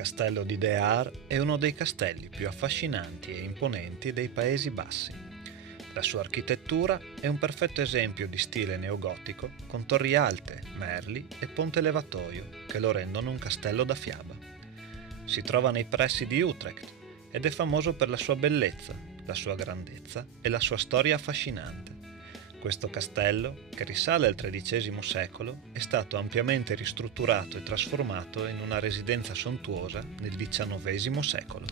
castello di De Haar è uno dei castelli più affascinanti e imponenti dei Paesi Bassi. La sua architettura è un perfetto esempio di stile neogotico con torri alte, merli e ponte levatoio che lo rendono un castello da fiaba. Si trova nei pressi di Utrecht ed è famoso per la sua bellezza, la sua grandezza e la sua storia affascinante. Questo castello, che risale al XIII secolo, è stato ampiamente ristrutturato e trasformato in una residenza sontuosa nel XIX secolo.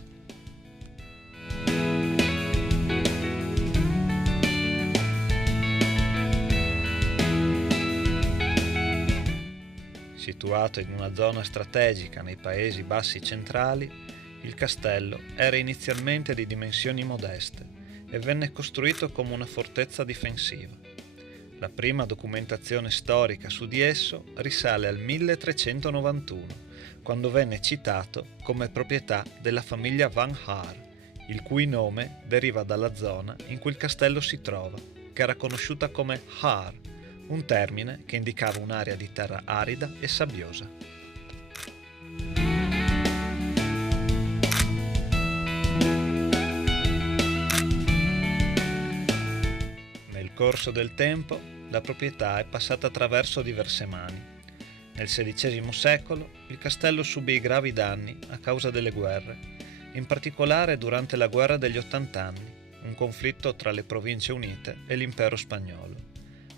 Situato in una zona strategica nei Paesi Bassi centrali, il castello era inizialmente di dimensioni modeste e venne costruito come una fortezza difensiva. La prima documentazione storica su di esso risale al 1391, quando venne citato come proprietà della famiglia Van Haar, il cui nome deriva dalla zona in cui il castello si trova, che era conosciuta come Haar, un termine che indicava un'area di terra arida e sabbiosa. Nel corso del tempo, la proprietà è passata attraverso diverse mani. Nel XVI secolo, il castello subì gravi danni a causa delle guerre, in particolare durante la Guerra degli 80 anni, un conflitto tra le Province Unite e l'Impero spagnolo.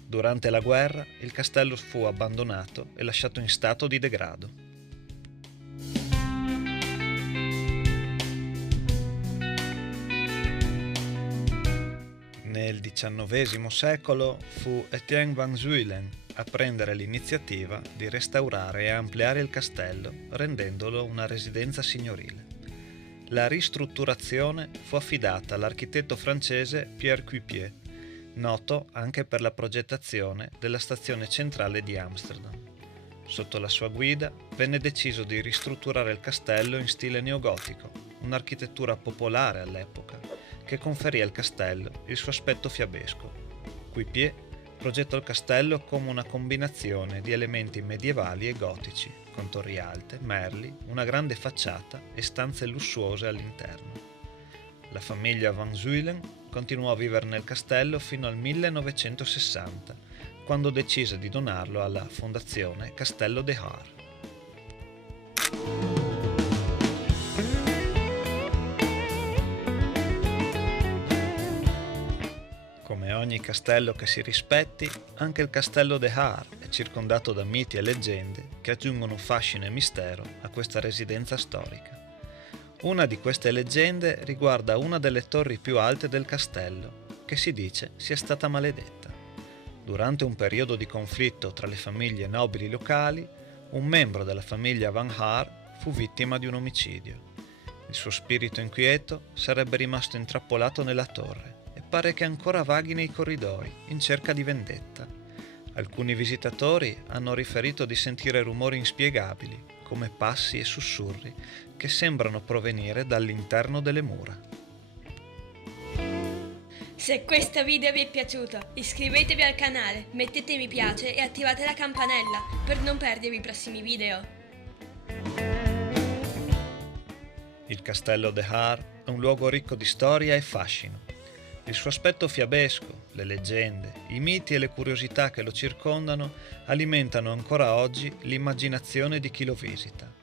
Durante la guerra, il castello fu abbandonato e lasciato in stato di degrado. Nel XIX secolo fu Etienne van Zuylen a prendere l'iniziativa di restaurare e ampliare il castello, rendendolo una residenza signorile. La ristrutturazione fu affidata all'architetto francese Pierre Cupier, noto anche per la progettazione della stazione centrale di Amsterdam. Sotto la sua guida venne deciso di ristrutturare il castello in stile neogotico, un'architettura popolare all'epoca, che conferì al castello il suo aspetto fiabesco. Cupier progettò il castello come una combinazione di elementi medievali e gotici, con torri alte, merli, una grande facciata e stanze lussuose all'interno. La famiglia Van Zuylen continuò a vivere nel castello fino al 1960, quando decise di donarlo alla Fondazione Castello De Haar. Come ogni castello che si rispetti, anche il castello De Haar è circondato da miti e leggende che aggiungono fascino e mistero a questa residenza storica. Una di queste leggende riguarda una delle torri più alte del castello, che si dice sia stata maledetta. Durante un periodo di conflitto tra le famiglie nobili locali, un membro della famiglia Van Haar fu vittima di un omicidio. Il suo spirito inquieto sarebbe rimasto intrappolato nella torre e pare che ancora vaghi nei corridoi in cerca di vendetta. Alcuni visitatori hanno riferito di sentire rumori inspiegabili, come passi e sussurri, che sembrano provenire dall'interno delle mura. Se questo video vi è piaciuto, iscrivetevi al canale, mettete mi piace e attivate la campanella per non perdervi i prossimi video. Il castello De Haar è un luogo ricco di storia e fascino. Il suo aspetto fiabesco, le leggende, i miti e le curiosità che lo circondano alimentano ancora oggi l'immaginazione di chi lo visita.